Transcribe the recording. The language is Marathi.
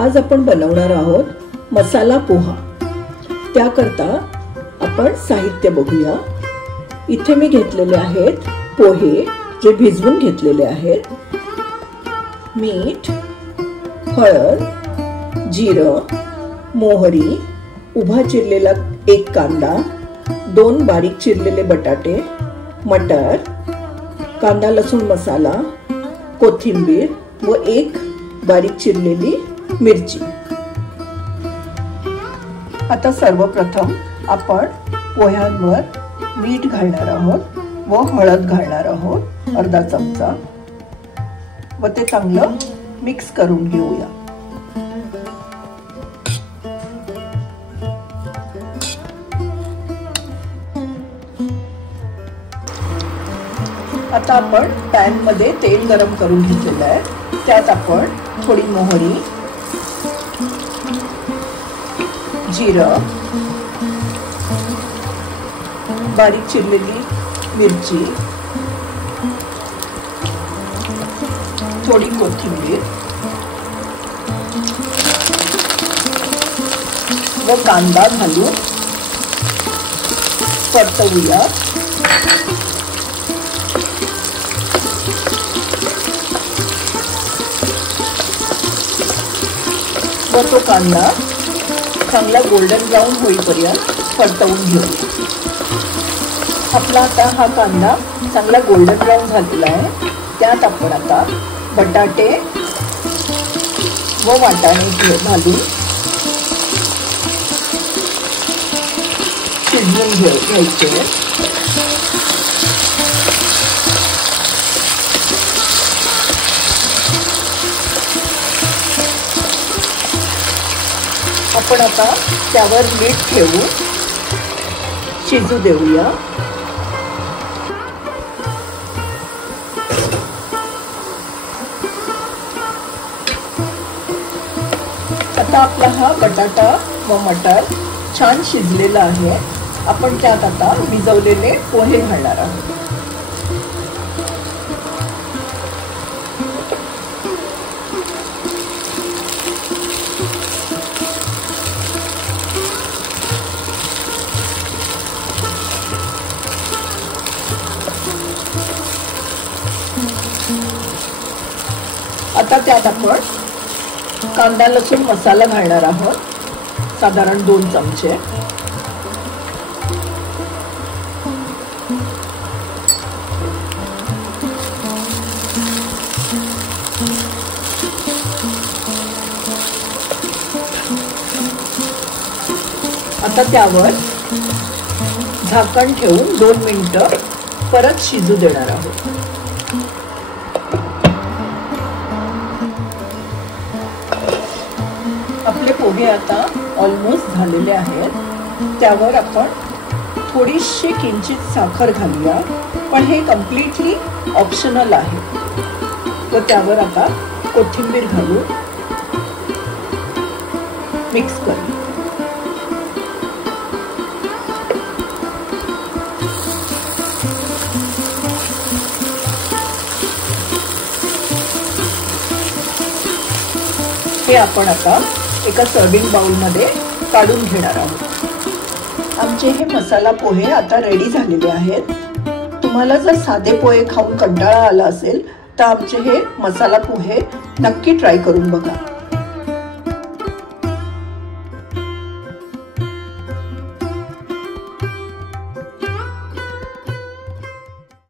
आज आपण बनवणार आहोत मसाला पोहा। त्याकरता आपण साहित्य बघूया। इथे मी घेतलेले आहेत पोहे जे भिजवून घेतलेले आहेत, मीठ, हळद, जिरं, मोहरी, उभा चिरलेला एक कांदा, 2 बारीक चिरलेले बटाटे, मटर, कांदा लसूण मसाला, कोथिंबीर व 1 बारीक चिरलेली मिरची। आता सर्वप्रथम आपण पोह्यांवर मीठ घालणार आहोत व हळद घालणार आहोत अर्धा चमचा व ते चांगलं मिक्स करून घेऊया। आता आपण पॅन मध्ये तेल गरम करून घेतलेलं आहे, त्यात आपण थोडी मोहरी, जिरं, बारीक चिरलेली मिरची, थोडी कोथिंबीर व कांदा घालून परतवूया। व तो कांदा चांगला गोल्डन ब्राउन होईपर्यंत परतवून घेऊया। आपला आता हा कांदा चांगला गोल्डन ब्राउन झालेला आहे, त्यात आपण आता बटाटे व वाटाणे घालून शिजवून घ्यायचे। आपण आता त्यावर मीठ ठेवून शिजू देऊया। आता आपला हा बटाटा व मटर छान शिजलेला आहे। आपण त्यात आता भिजवलेले पोहे घालणार आहोत। आता त्यात आपण कांदा लसूण मसाला घालणार आहोत, साधारण 2 चमचे। आता त्यावर झाकण ठेवून 2 मिनिटं परत शिजू देणार आहोत। आपले पोहे आता ऑलमोस्ट झालेले आहेत। त्यावर आपण थोडीशी किंचित साखर घालूया, पण हे कम्प्लीटली ऑप्शनल आहे। व त्यावर आता कोथिंबीर घालून मिक्स करू। हे आपण आता एका सर्विंग बाउल मध्ये काढून घेणार आहोत। आमचे हे मसाला पोहे आता रेडी झालेले आहेत। तुम्हाला जर साधे पोहे खाऊन कंटाळा आला असेल तर आमचे हे मसाला पोहे नक्की ट्राय करून बघा।